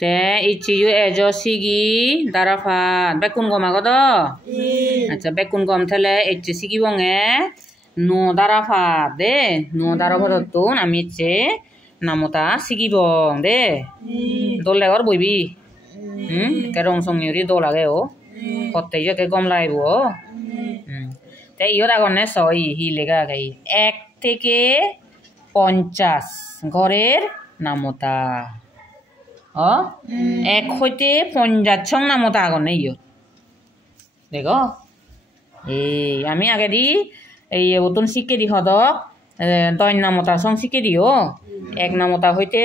তে ইচিউ এজো সিগি দারাফাত বেকুন গম আগদ আচ্ছা বেকুন গম থেলে ইচি সিগি বঙে নো দারাফাত দে নো দারাফাততুন আমি ইচে নামতা সিগি বং দে দল লেগর বইবি কে রং সং ইউরি দল আগে ও কতে কে গম লাইব তে ইয়র আগনে সই হি লেগা গাই 1 থেকে 50 ঘরের নামতা এক হইতে 50 সং নামতা আগনে ইয়র দেখো এই আমি আগে দি এই ওতন শিখে দি হদক 10 নামতা সং শিখে দিও 1 নামতা হইতে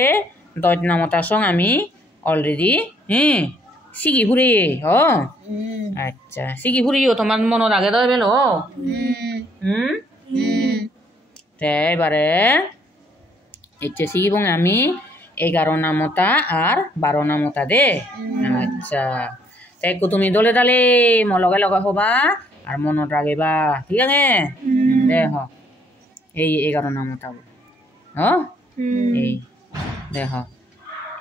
10 নামতা সং আমি অলরেডি সিগি ফুরি আচ্ছা সিগি ফুরিও তোমার মনের আগে দয় বেলো তে এবারে ইচ্ছে সিগি বং আমি 11 নামতা আর 12 নামতা দে আচ্ছা তাই তুমি দলে দালে লগে লগে হবা আর মনত রাখিবা ঠিক আছে দে হ এই 11 নামতা এই দে হ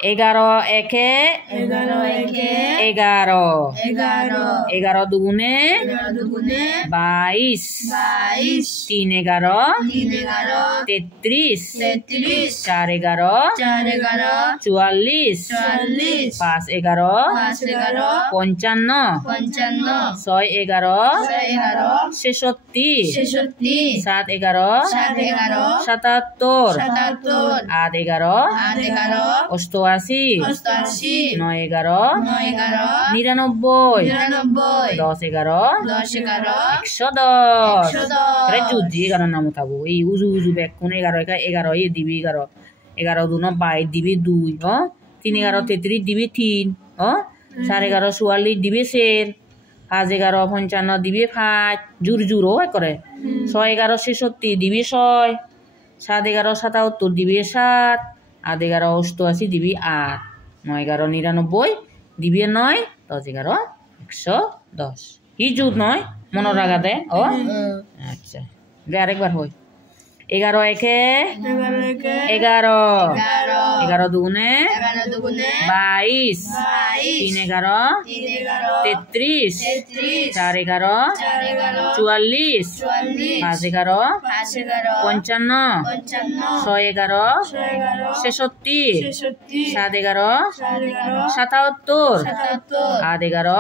11 একে 11 দুগুণে 22 3 11 33 4 11 44 5 11 55 6 11 66 7 11 77 8 11 88 9 11 99 10 11 110 রে জুজি 11 নাম থাকবো এই উজু উজু ব্যাক কোন 11 এই দিবি 11 দুনো 22 দিবি 2 3 11 33 দিবি 3 4 11 44 দিবি 4 5 11 55 দিবি 5 জুর জুর করে 6 11 66 দিবি 6 7 11 77 দিবি 7 8 11 88 দিবি 8 9 11 99 দিবি 9 10 11 110 ই জুত নয় মনে রাখা দে আচ্ছা দে আরেকবার হই 11 একে 11 দুগুণে 22 3 11 33 4 11 44 5 11 55 6 11 66 7 11 77 8 11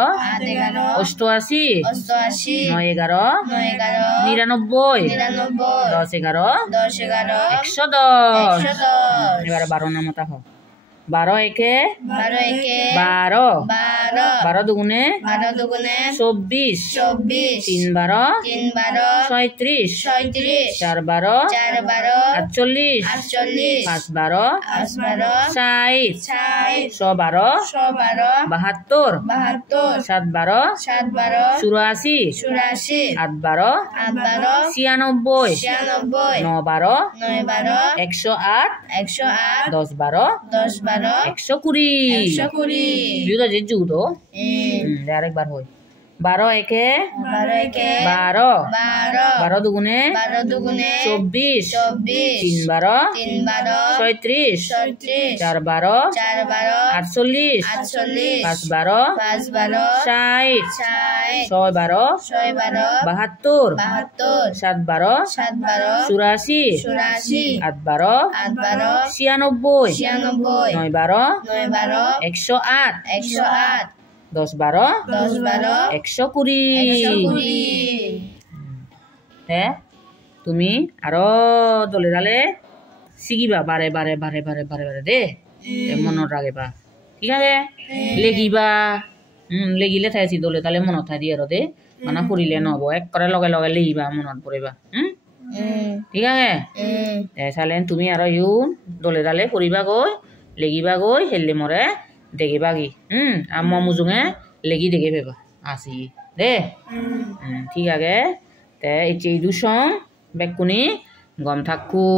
88 9 11 99 10 11 110 এবারে 12 নামতা হ 12 একে 12 দুগুণে 24 3 12 36 4 12 48 5 12 60 6 12 72 7 12 84 8 12 96 9 12 108 10 12 120 জুদো যে জুদো আরেকবার হই 12 একে 12 দুগুণে 24 3 12 36 4 12 48 5 12 60 6 12 72 7 12 84 8 12 96 9 12 108 10 12 120 হ্যাঁ তুমি আরো দলে দালে শিখিবা বারে বারে দে মনত রাখিবা ঠিক আছে লেখিবা লেগিলে থাইছি দলে তালে মনত থাই দিয়ে আর দে মানে ফুরিলে নহব এক করে লগে লগে লিখিবা মনত পড়িবা ঠিক আছে চালেন তুমি আর ইউন দলে দালে ফুরিবা গৈ লেগিবা গৈ হেললে মরে দেখিবা কি আম্মা মুজুঙে লেগি দেখে পেবা আসি দে ঠিক আছে তে এই দুসং বেকুনি গম থাকু